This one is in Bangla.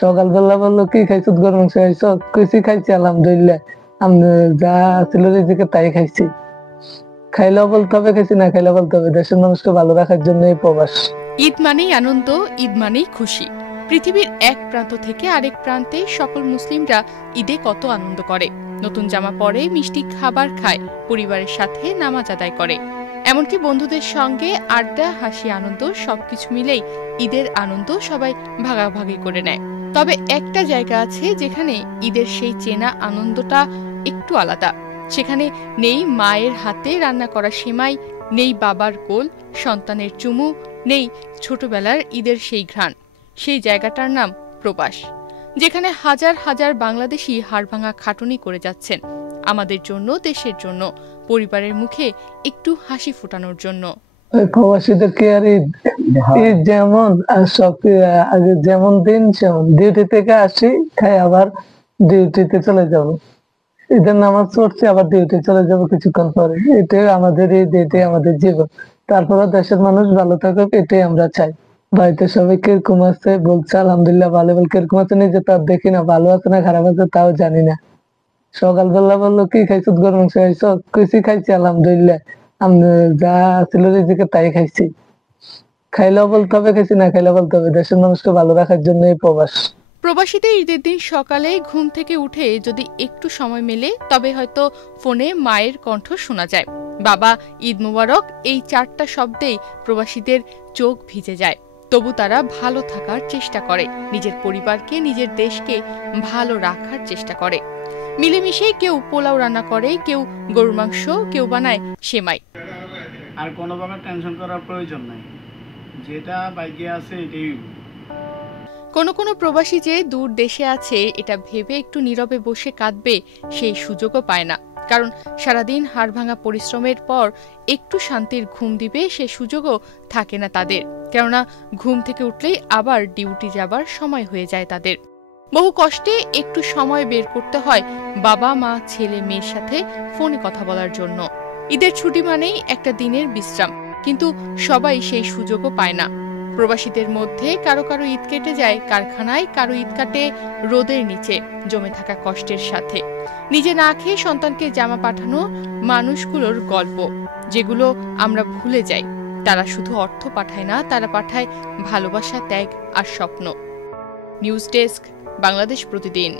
সকালবেলা বললো কি খাইছো, গরু মাংস খাইছো? কইছি খাইছি আলহামদুলিল্লাহ, আমি যা ছিল রিজিকে তাই খাইছি। খাইলেও বলতে হবে খাইছি, না খাইলেও বলতে হবে। দেশের মানুষকে ভালো রাখার জন্য এই প্রবাস। ঈদ মানেই আনন্দ, ঈদ মানেই খুশি। পৃথিবীর এক প্রান্ত থেকে আরেক প্রান্তে সকল মুসলিমরা ঈদে কত আনন্দ করে। নতুন জামা পরে, মিষ্টি খাবার খায়, পরিবারের সাথে নামাজ আদায় করে, এমনকি বন্ধুদের সঙ্গে আড্ডা, হাসি, আনন্দ সবকিছু মিলেই ঈদের আনন্দ সবাই ভাগাভাগি করে নেয়। তবে একটা জায়গা আছে যেখানে ঈদের সেই চেনা আনন্দটা একটু আলাদা। সেখানে নেই মায়ের হাতে রান্না করা সেমাই, নেই বাবার কোল, সন্তানের চুমু, নেই ছোটবেলার ঈদের সেই ঘ্রাণ। সেই জায়গাটার নাম প্রবাস, যেখানে হাজার হাজার বাংলাদেশি হাড়ভাঙা খাটুনি করে যাচ্ছেন আমাদের জন্য, দেশের জন্য, পরিবারের মুখে একটু হাসি ফোটানোর জন্য। প্রবাসীদের কি আর ঈদ ঈদ যেমন আর সব আগে যেমন দিন সেমন, ডিউটি থেকে আসি, খাই, আবার ডিউটিতে চলে যাব। ঈদের নামাজ পড়ছি, আবার ডিউটি চলে যাব কিছুক্ষণ পরে। এটাই আমাদের ঈদ, এটাই আমাদের জীবন। তারপরে দেশের মানুষ ভালো থাকুক, এটাই আমরা চাই। বাড়িতে সবাই কিরকম আছে বলছে আলহামদুলিল্লাহ ভালো। বল কিরকম আছে নিজে তো আর দেখি না, ভালো আছে না খারাপ আছে তাও জানি না। সকালবেলা বললো কি খাইছো, গরু মাংস খাইছো? কইছি খাইছি আলহামদুলিল্লাহ, আমি যা ছিল রিজিকে তাই খাইছি। খাইলেও বলতে হবে খাইছি, না খাইলেও বলতে হবে। দেশের মানুষকে ভালো রাখার জন্য এই প্রবাস। প্রবাসীদের ঈদের দিন সকালে ঘুম থেকে উঠে যদি একটু সময় মেলে, তবে হয়তো ফোনে মায়ের কণ্ঠ শোনা যায়। বাবা, ঈদ মুবারক, এই 4টা শব্দেই প্রবাসীদের চোখ ভিজে যায়। তবু তারা ভালো থাকার চেষ্টা করে, নিজের পরিবারকে, নিজের দেশকে ভালো রাখার চেষ্টা করে। মিলেমিশে কেউ পোলাও রান্না করে, কেউ গরুর মাংস, কেউ বানায় সেমাই। আর কোনোভাবে টেনশন করার প্রয়োজন নাই, যেটা বাইকে আছে এটাই। কোনো কোনো প্রবাসী যে দূর দেশে আছে এটা ভেবে একটু নীরবে বসে কাঁদবে, সেই সুযোগও পায় না। কারণ সারাদিন হাড়ভাঙা পরিশ্রমের পর একটু শান্তির ঘুম দিবে সে সুযোগও থাকে না তাদের। কেননা ঘুম থেকে উঠলেই আবার ডিউটি যাবার সময় হয়ে যায় তাদের। বহু কষ্টে একটু সময় বের করতে হয় বাবা, মা, ছেলে, মেয়ের সাথে ফোনে কথা বলার জন্য। ঈদের ছুটি মানেই একটা দিনের বিশ্রাম, কিন্তু সবাই সেই সুযোগও পায় না। প্রবাসীদের মধ্যে কারো কারো ঈদ কেটে যায় কারখানায়, কারো ঈদ কাটে রোদের নিচে জমে থাকা কষ্টের সাথে। নিজে না খেয়ে সন্তানকে জামা পাঠানো মানুষগুলোর গল্প, যেগুলো আমরা ভুলে যাই। তারা শুধু অর্থ পাঠায় না, তারা পাঠায় ভালোবাসা, ত্যাগ আর স্বপ্ন। নিউজ ডেস্ক, বাংলাদেশ প্রতিদিন।